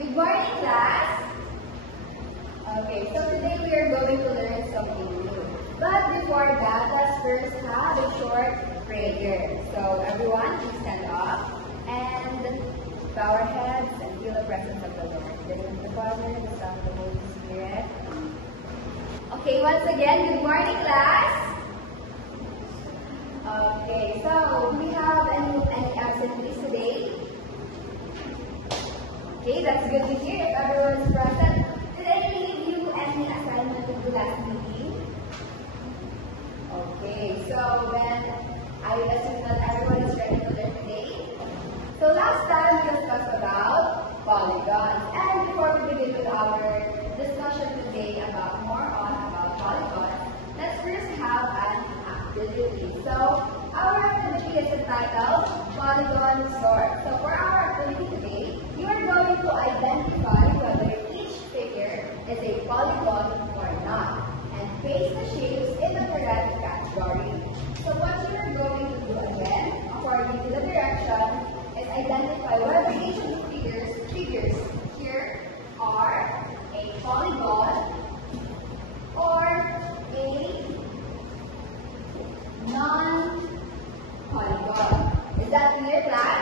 Good morning, class. Okay, so today we are going to learn something new. But before that, let's first have a short prayer. So everyone, please stand up and bow our heads and feel the presence of the Lord. In the name of the Father, the Son, and the Holy Spirit. Okay, once again, good morning, class. Okay, so do we have any absentees today? Okay, that's good to hear if everyone's present. Did any leave you any assignment to do last meeting? Okay, so then I assume that everyone is ready to learn today. So last time we discussed about polygons. And before we begin with our discussion today about polygons, let's first have an activity. So our activity is entitled Polygon Sort. So for our activity today, you are going to identify whether each figure is a polygon or not, and place the shapes in the correct category. So what you are going to do again, according to the direction, is identify whether each of the figures here are a polygon or a non-polygon. Is that clear, class?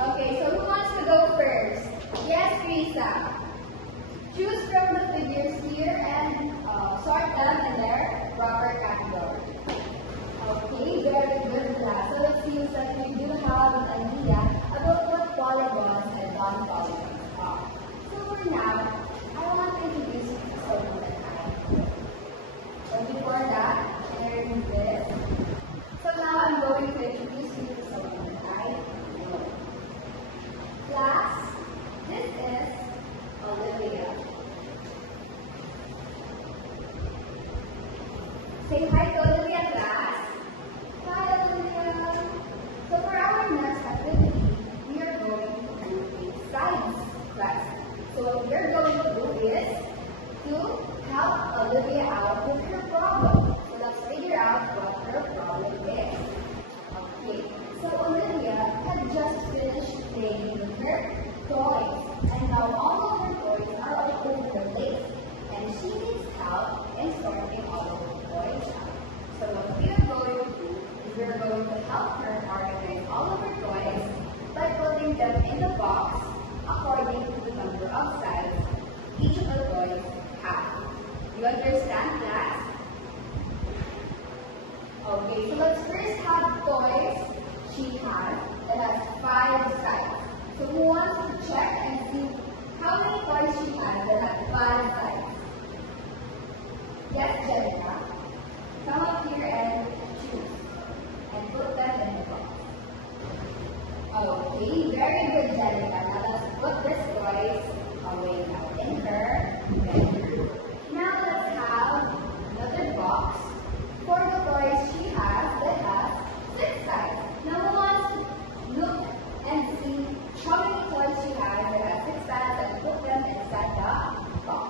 Okay, so who wants to go first? Yes, Teresa. Choose from the figures here and sort them in their proper category. Okay, very good, class. So it seems that we do have an idea about what polygons and non-polygons are. So for now, I want to introduce you to something that I have. But before that, can I remove this? So now I'm going to introduce you to something that I know. Class, this is Olivia. Say hi to Olivia, class. Hi, Olivia. So for our next activity, we are going to do a science class. So what we are going to do is to help Olivia out with her problem. So let's figure out what her problem is. Okay, so Olivia had just finished playing with her toys, and now all of her toys are all over the place, and she needs help in sorting all of her toys out. So what we are going to do is we are going to help her organize all of her toys by putting them in the box according to the number of sides each of the toys have. You understand, class? Okay, so let's first have toys she has that has 5 sides. So who wants to check and see how many toys she has that have 5 sides? Yes, Jessica. Come up here and choose and put them in the box. Okay, very good, Jessica. Now let's put this toys away now in her bedroom. Now let's have another box for the toys she has that has 6 sides. Now who wants to look and see how many toys she has that has 6 sides and put them inside the box?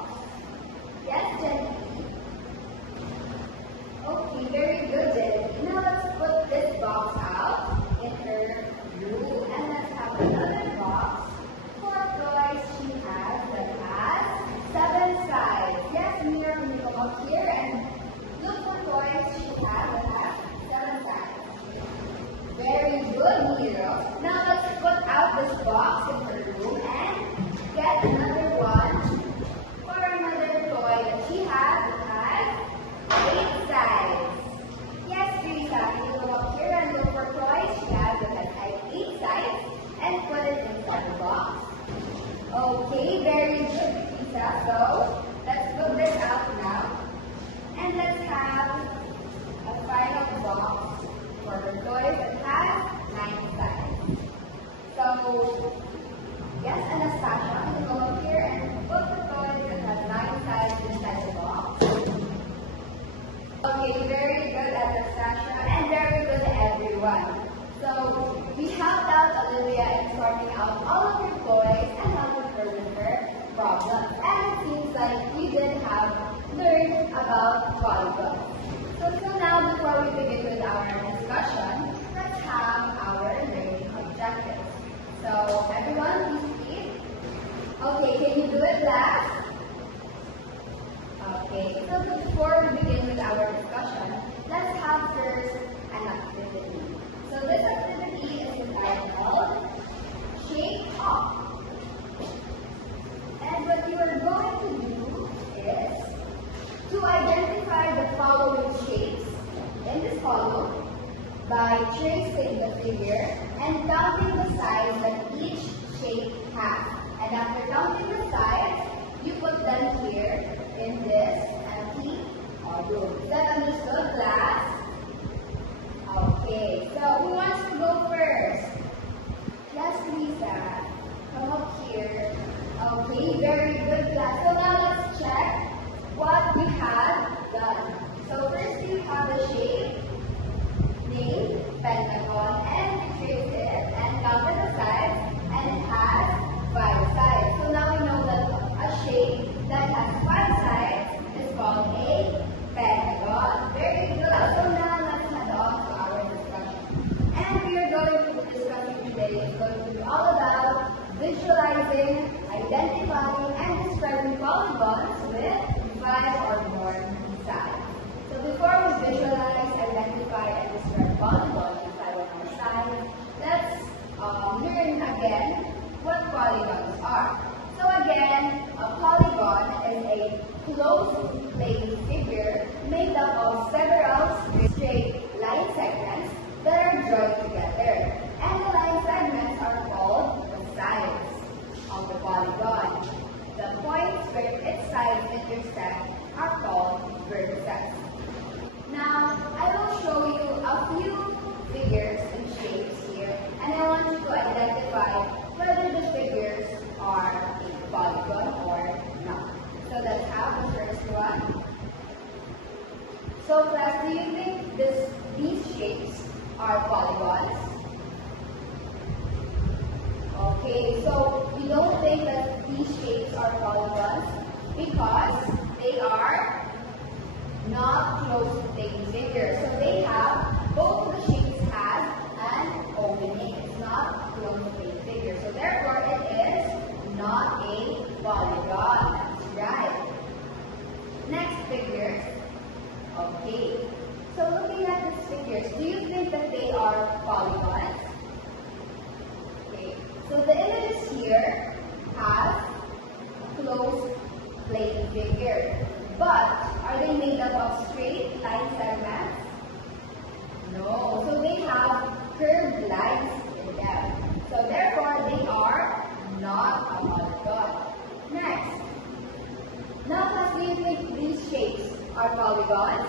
Yes, Jenny. Okay, very good, Jenny. Now let's put this box out in her room, and let's have another box for toys she has that has 7 sides. Yes, Mira, can you come up here and look for toys she has that has 7 sides. Very good, Mira. Now let's put out this box in her room and get another one for another toy that she has that has 8 sides. Yes, Teresa, can you go up here and look for toys she has that has 8 sides and put it inside the box? Okay, very good, Teresa. So let's put this out now. And let's have a final box for her toys that has 9 sides. So, yes, Anastasia, can you go up here and put the toys that has 9 sides inside the box? Okay, very good, Anastasia, and very good, everyone. So, we helped out Olivia in sorting out all of her toys and helping her with her problems. And it seems like we did have learned about polygons. So now, before we begin with our discussion, let's have our learning objectives. So Okay, can you do it last? Okay, so before we begin with our discussion, let's have first an activity. So this activity is entitled Shape Up. And what you are going to do is to identify the following shapes in this column by tracing the figure and counting the sides that each shape has. And after counting the sides, you put them here in this empty room. Is that understood, class? Okay, so who wants to go first? Class Lisa, come up here. Okay, very good, class. So now let's check what we have done. So first you have the shape named pentagon, and we trace it and counted the sides, and it has 5 sides. So now we know that a shape that has 5 sides is called a pentagon. Very good. So now let's head on to our discussion. And we are going to discuss today is going to be all about visualizing, identifying, and describing polygons with 5 or more sides. So before we visualize, identify, and describe polygons with 5 or more sides, let's learn again what polygons are. So again, a polygon is a closed plane figure made up of several straight line segments that are joined together. And the line segments are called the sides of the polygon. The points where its sides intersect are called vertices. Now, I will show you a few figures and shapes here, and I want you to identify whether the figures are a polygon or not. So let's have the first one. So class, do you think these shapes are polygons? Okay, so we don't think that these shapes are polygons because they are not close plane figures. So they have, both of the shapes have an opening. It's not close plane figure. So therefore it is not a polygon. That's right. Next figures. Okay. So looking at these figures, do you think that they are polygons? Okay. So the images here have a closed plane figure. But are they made up of straight line segments? No. So they have curved lines in them. So therefore they are not a polygon. Next. Now class, do you think these shapes are polygons?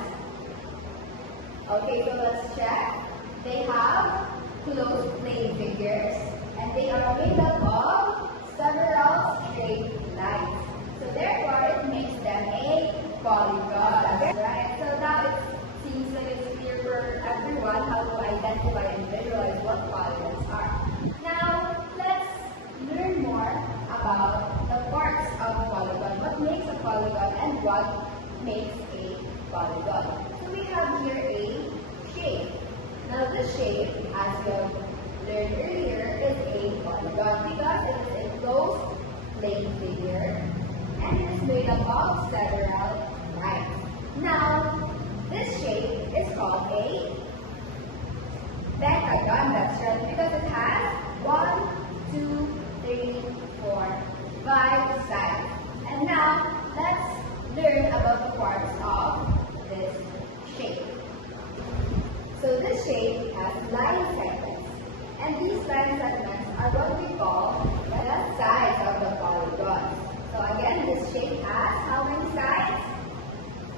Okay, so let's check. They have closed plane figures and they are made up of several straight lines. So therefore, it makes them a polygon. Right? So now it seems like it's clear for everyone how to identify and visualize what polygons are. Now, let's learn more about the parts of a polygon. What makes a polygon and what makes a polygon. So we have here a shape. Now this shape, as we have learned earlier, is a polygon because it is a closed plane figure. And it is made up of several lines. Now, this shape is called a pentagon. That's right, because it has 1, 2, 3, 4, 5 sides. And now, let's learn about the parts of this shape. So this shape has line segments. And these line segments are what we call the sides of the polygon. So again, this shape has how many sides?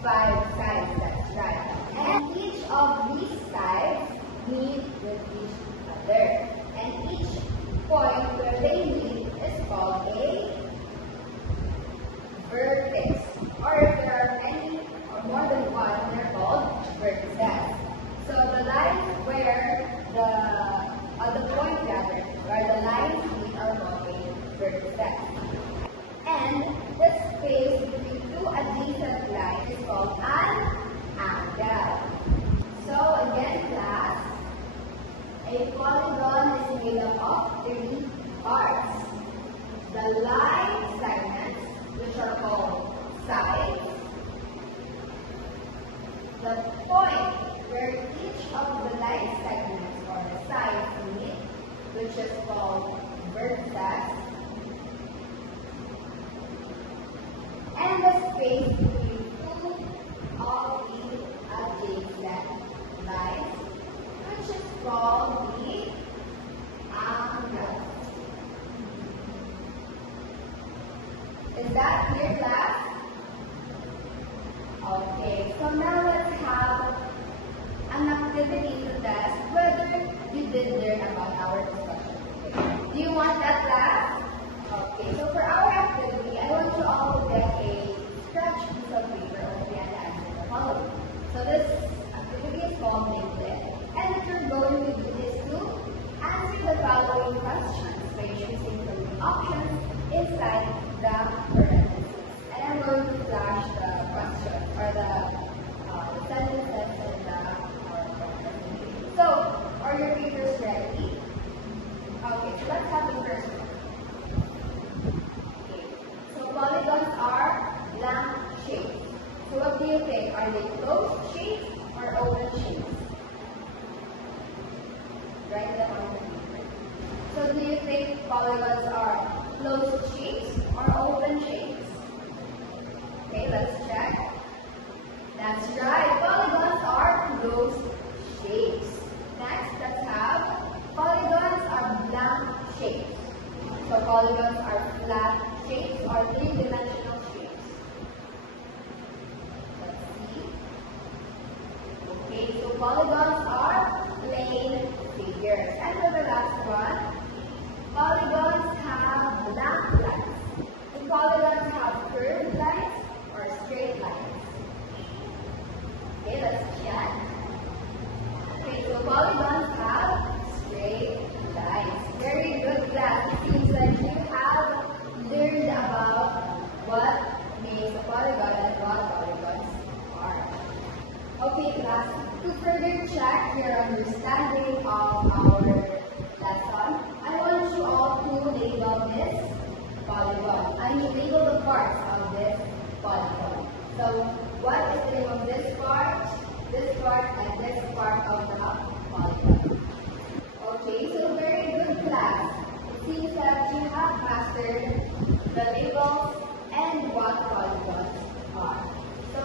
5 sides, that's right. And each of these sides meet with each other. And each point where they meet is called a vertex. Or if there are any or more than one, they're called vertices. So the lines where the point rather, where the lines meet are called a vertices. And the space between two adjacent lines is called an angle. So again, class, a polygon is made up of 3 parts. The the line segments, which are called sides, the point where each of the line segments or the sides meet, which is called vertex, and the space between two of the adjacent lines, which is called the angle. Is that clear, class? Okay, so now let's have an activity to test whether you did learn about our discussion. Do you want that, class? Okay, so for our activity, I want you all to get a scratch piece of paper and answer the following. So this activity is called Name It. And what you're going to do is to answer the following questions by choosing from the options inside the parentheses. And I'm going to flash the question or the sentences in the PowerPoint. So, are your papers ready? Okay, so let's have the first one. Okay, so polygons are blank shapes. So what do you think? Are they closed shapes or open shapes? Write them on the paper. So do you think polygons are closed shapes or open shapes? Okay, let's check. That's right. Polygons are closed shapes. Next, let's have polygons are blank shapes. So polygons are flat shapes or three-dimensional shapes. Let's see. Okay, so polygons are plane figures. And for the last one, polygons have blank lines. Do polygons have curved lines or straight lines? Okay, let's check. Okay, so polygons have straight lines. Very good, class. It seems that you have learned about what makes a polygon and what polygons are. Okay, class. To further check your understanding of our lesson, I want you all to label this polygon. I mean, label the parts of this polygon. So, what is the name of this part, and this part of the polygon? Okay, so very good, class. It seems that you have mastered the labels and what polygons are. So,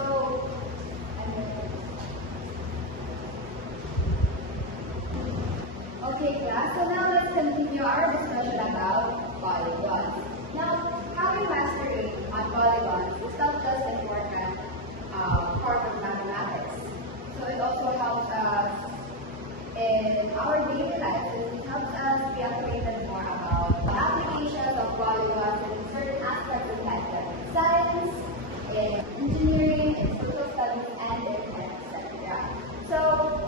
okay, class, so now let's continue our discussion about polygons. Now, having mastery on polygons is not just an important part of mathematics. So it also helps us in our daily life. It helps us be acquainted more about the applications of polygons in certain aspects of life, like science, in engineering, in social studies, and in etc. So,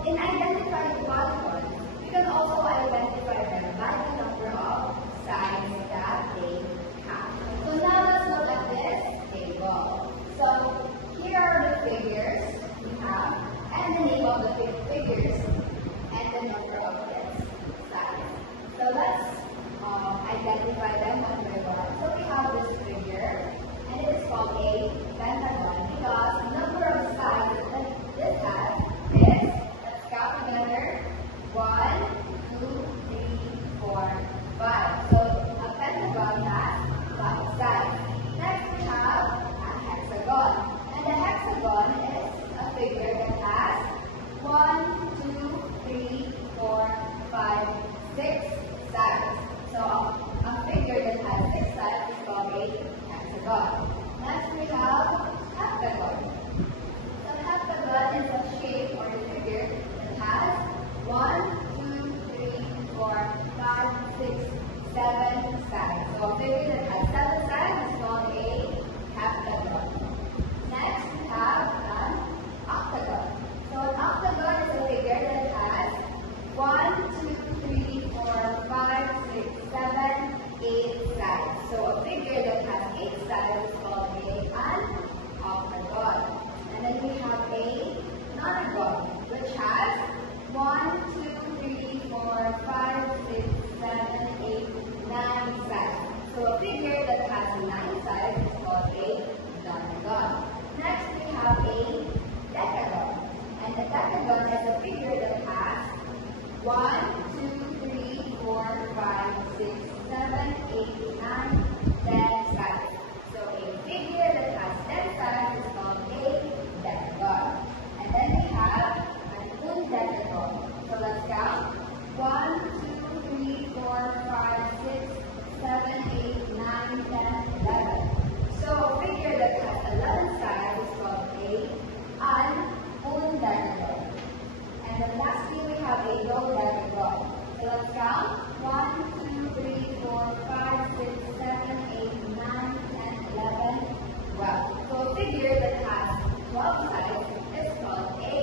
in identifying polygons, you can also identify them by the number of sides that they have. So now let's look at this table. So here are the figures we have, and the name of the figures, and the number of its sides. So let's identify them one by one. So we have this figure, and it is called a pentagon because the number of sides that this has is, let's count together, 1, 2, 3, 4, 5. So a pentagon has 5 sides. Next we have a hexagon. And the hexagon is a figure that has 1, 2, 3, 4, 5, 6 sides. So a figure that has 6 sides is called a hexagon. Next we have heptagon. So heptagon is a shape or a figure that has 1, 2, 3, 4, 5, 6, 7 sides. So a figure that has 7 sides is called a heptagon. Next we have an octagon. So an octagon is a figure that has 1, 2, 3, 4, 5, 6, 7, 8 sides. So a figure that has 8 sides is called an octagon. And then we have a nonagon, which has 1, 2, 3, 4, 5, 6, 7, 8, 9 sides. So So a figure that has 9 sides is called a decagon. Next we have a decagon. And a decagon is a figure that has 1, 2, 3, 4, 5, 6, 7, 8, 9, 10 sides. So a figure that has 10 sides is called a decagon. And then we have an undecagon. So let's count. 1, 2, 3, 4, 5, 6, 7, 8, 9, 10, 11. So a figure that has 11 sides is called an undecagon. And then lastly we have a dodecagon. So let's count. 1, 2, 3, 4, 5, 6, 7, 8, 9, 10, 11, 12. So a figure that has 12 sides is called a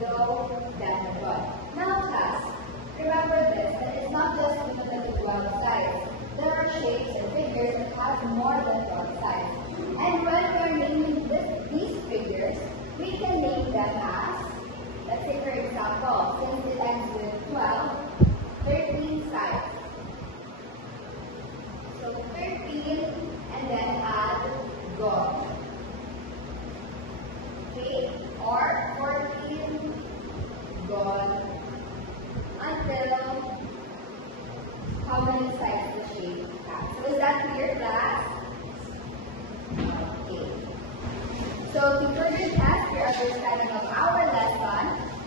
dodecagon. Now class, remember this, that it's not just limited to 12 sides. There are shapes and figures that have more than 12 sides. And when we're naming these figures, we can name them as, let's say for example, since it ends with 12, 13 sides. So 13 and then add gon. Okay, or 14 gon until how many sides the shape has. So is that clear, class? Okay. So to further test your understanding of our lesson,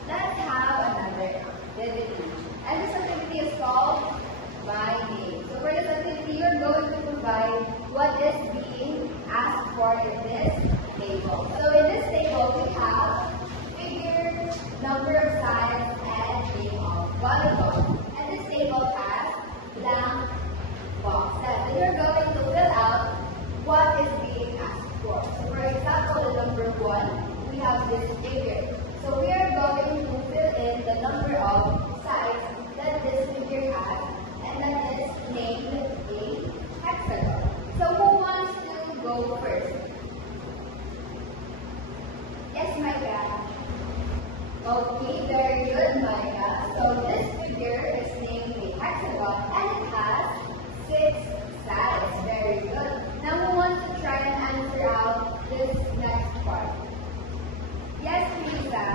let's have another activity. And this activity is called by name. So for this activity, you're going to provide what is being asked for in this table. So in this table, we have figure, number of sides, and name of volleyball. And this table has blank boxes. And you're going to fill out what is being asked for. So for example, the number 1, we have this figure. So we are going to fill in the number of sides that this figure has, and that is named a hexagon. So who wants to go first? Yes, Micah. Okay, very good, Micah. So this figure is named a hexagon, and it has 6 sides. Very good. Now who wants to try and answer out this next part? Yes, Teresa.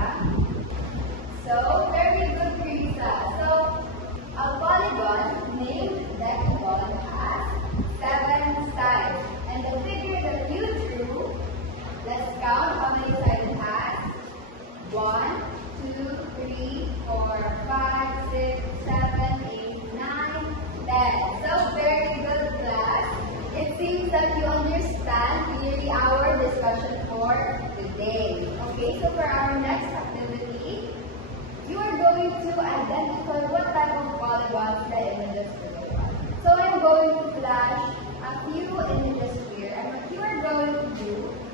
So, very good, Teresa. So, a polygon named decagon has 7 sides. And the figure that you drew, let's count how many sides it has. 1, 2, 3, 4, 5, 6, 7, 8, 9, 10. So, very good, class. It seems that you understand clearly our discussion for today. Okay, so for our next activity, you are going to identify what type of polygons the images provide. So I'm going to flash a few images here, and what you are going to do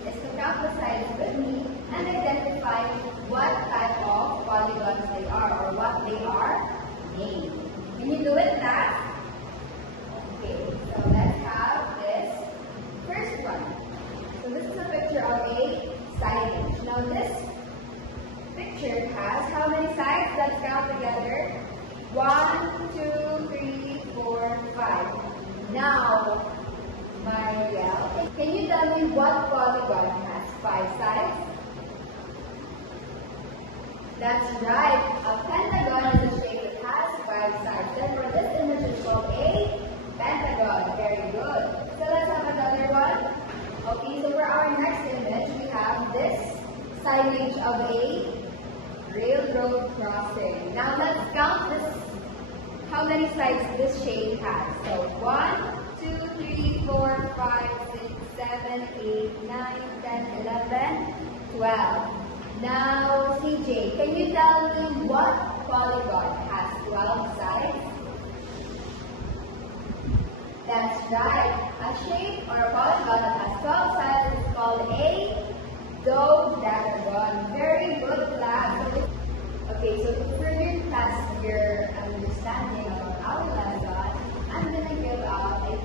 is to count the sides with me and identify what type of polygons they are or what they are named. Can you do it, class? Okay, so let's have this first one. So this is a picture of a signage. Now this picture has how many sides? Let's count together. 1, 2, 3, 4, 5. Now, Marielle, can you tell me what polygon has 5 sides? That's right. A pentagon is a shape that has 5 sides. Therefore, this image is called a pentagon. Very good. So let's have another one. Okay, so for our next image, we have this signage of a railroad crossing. Now let's count this, how many sides this shape has. So 1, 2, 3, 4, 5, 6, 7, 8, 9, 10, 11, 12. Now CJ, can you tell me what polygon has 12 sides? That's right. A shape or a polygon that has 12 sides is called a dodecagon. Very good, class. Okay, so to further test your understanding of our lesson, I'm going to give out your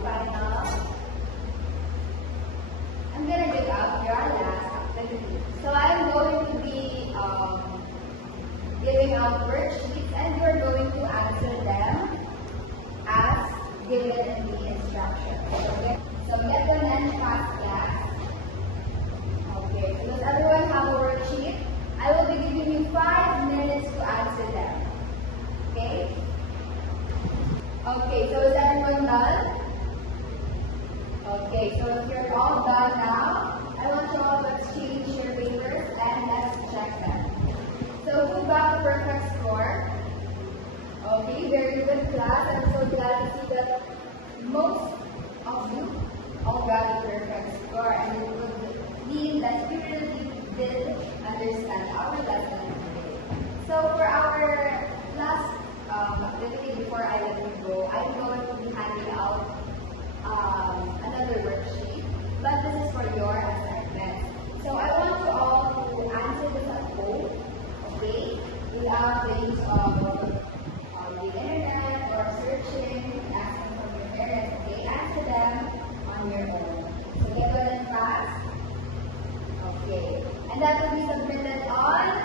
last activity. So I'm going to be giving out worksheets, and you're going to answer them as given in the instructions. Okay, so if you're all done now, I want you all to exchange your papers and let's check them. So who got the perfect score? Okay, very good class. I'm so glad to see that most of you all got the perfect score, and it would mean that you really did understand our lesson today. So for our last activity before I let you go, I'm going to be handing out another worksheet, but this is for your assignment. So I want you all to answer this at home, okay, without the use of the internet or searching, asking from your parents, okay, answer them on your own. So get well in class, okay, and that will be submitted on